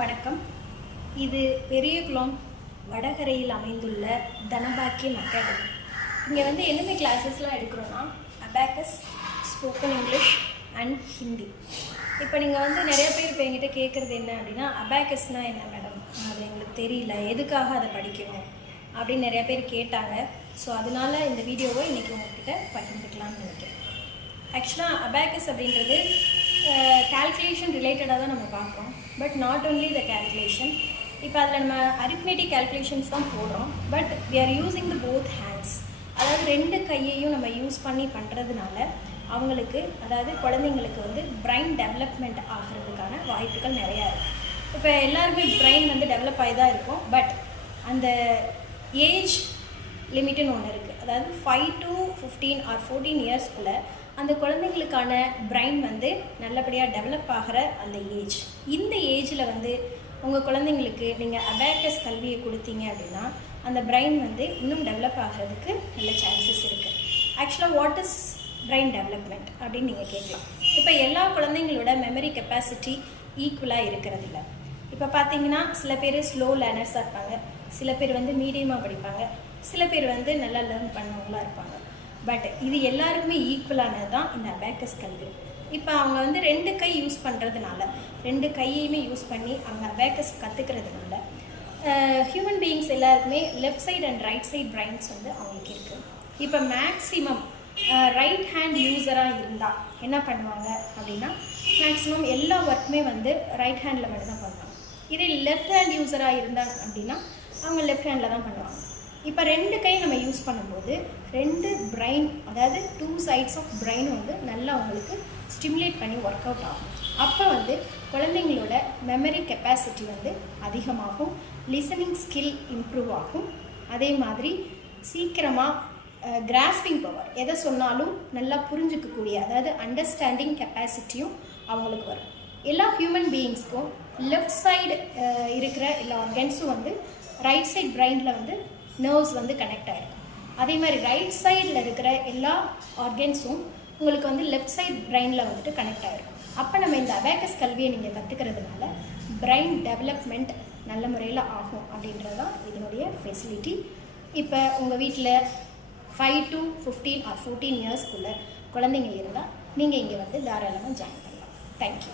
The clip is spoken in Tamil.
வணக்கம். இது பெரியகுளம் வடகரையில் அமைந்துள்ள தனபாக்கியம் அகாடமி. இங்கே என்னென்ன கிளாஸஸ்லாம் எடுக்கிறோன்னா abacus, spoken English and Hindi. இப்போ நீங்கள் நிறைய பேர் இப்போ என்கிட்ட கேட்குறது என்ன அப்படின்னா, அபாக்கஸ்னால் என்ன மேடம், அது எங்களுக்கு தெரியல, எதுக்காக அதை படிக்கணும் அப்படின்னு நிறையா பேர் கேட்டாங்க. ஸோ அதனால் இந்த வீடியோவை இன்றைக்கி உங்கள்கிட்ட பகிர்ந்துக்கலாம்னு நினைக்கிறேன். ஆக்சுவலாக அபாக்கஸ் அப்படின்றது கால்குலேஷன் ரிலேட்டடாக தான் நம்ம பார்க்குறோம். But not only the calculation. இப்போ அதில் நம்ம அரித்மெட்டிக் கால்குலேஷன்ஸ் தான் போடுறோம். But we are using the both hands. அதாவது ரெண்டு கையையும் நம்ம யூஸ் பண்ணி பண்ணுறதுனால அவங்களுக்கு, அதாவது குழந்தைங்களுக்கு பிரைன் டெவலப்மெண்ட் ஆகிறதுக்கான வாய்ப்புகள் நிறையா இருக்குது. இப்போ எல்லாருமே பிரைன் டெவலப் ஆகி தான் இருக்கும். பட் அந்த ஏஜ் லிமிட்டுன்னு ஒன்று இருக்குது. அதாவது 5 to 15 or 14 இயர்ஸ்க்குள்ளே அந்த குழந்தைங்களுக்கான பிரைன் நல்லபடியாக டெவலப் ஆகிற அந்த ஏஜ். இந்த ஏஜில் உங்கள் குழந்தைங்களுக்கு நீங்கள் அபாக்கஸ் கல்வியை கொடுத்தீங்க அப்படின்னா அந்த பிரைன் இன்னும் டெவலப் ஆகிறதுக்கு நல்ல சான்சஸ் இருக்குது. ஆக்சுவலாக வாட் இஸ் பிரைன் டெவலப்மெண்ட் அப்படின்னு நீங்கள் கேட்கலாம். இப்போ எல்லா குழந்தைங்களோட மெமரி கெப்பாசிட்டி ஈக்குவலாக இருக்கிறதில்ல. இப்போ பார்த்தீங்கன்னா சில பேர் ஸ்லோ லேர்னர்ஸாக இருப்பாங்க, சில பேர் மீடியமாக படிப்பாங்க, சில பேர் நல்லா லேர்ன் பண்ணவங்களாக இருப்பாங்க. பட் இது எல்லாருக்குமே ஈக்குவலானது தான் இந்த அபாக்கஸ் கல்வி. இப்போ அவங்க ரெண்டு கை யூஸ் பண்ணுறதுனால, ரெண்டு கையையுமே யூஸ் பண்ணி அவங்க அபாக்கஸ் கற்றுக்கிறதுனால ஹியூமன் பீயிங்ஸ் எல்லாருக்குமே left side and right side Brains அவங்களுக்கு இருக்குது. இப்போ மேக்ஸிமம் ரைட் ஹேண்ட் யூஸராக இருந்தால் என்ன பண்ணுவாங்க அப்படின்னா, மேக்ஸிமம் எல்லா ஒர்க்குமே ரைட் ஹேண்டில் மட்டும்தான் பண்ணுவாங்க. இதே லெஃப்ட் ஹேண்ட் யூஸராக இருந்தாங்க அப்படின்னா அவங்க லெஃப்ட் ஹேண்டில் தான் பண்ணுவாங்க. இப்போ ரெண்டு கை நம்ம யூஸ் பண்ணும்போது ரெண்டு பிரைன், அதாவது 2 sides ஆஃப் பிரைன் நல்லா அவங்களுக்கு ஸ்டிமுலேட் பண்ணி ஒர்க் அவுட் ஆகும். அப்போ குழந்தைங்களோட மெமரி கெப்பாசிட்டி அதிகமாகும், லிசனிங் ஸ்கில் இம்ப்ரூவ் ஆகும். அதே மாதிரி சீக்கிரமாக கிராஸ்பிங் பவர், எதை சொன்னாலும் நல்லா புரிஞ்சுக்கக்கூடிய, அதாவது அண்டர்ஸ்டாண்டிங் கெப்பாசிட்டியும் அவங்களுக்கு வரும். எல்லா ஹியூமன் பீயிங்ஸ்க்கும் லெஃப்ட் சைடு இருக்கிற எல்லா ஆர்கன்ஸும் ரைட் சைட் பிரைனில் நர்வ்ஸ் கனெக்ட் ஆகிருக்கும். அதே மாதிரி ரைட் சைடில் இருக்கிற எல்லா ஆர்கன்ஸும் உங்களுக்கு லெஃப்ட் சைட் பிரைனில் கனெக்ட் ஆகிருக்கும். அப்போ நம்ம இந்த அபாக்கஸ் கல்வியை நீங்கள் கற்றுக்கிறதுனால பிரைன் டெவலப்மெண்ட் நல்ல முறையில் ஆகும் அப்படின்றது தான் இதனுடைய ஃபெசிலிட்டி. இப்போ உங்கள் வீட்டில் 5 to 15 or 14 இயர்ஸ்க்குள்ளே குழந்தைங்க இருந்தால் நீங்கள் இங்கே தாராளமாக ஜாயின் பண்ணலாம். தேங்க்யூ.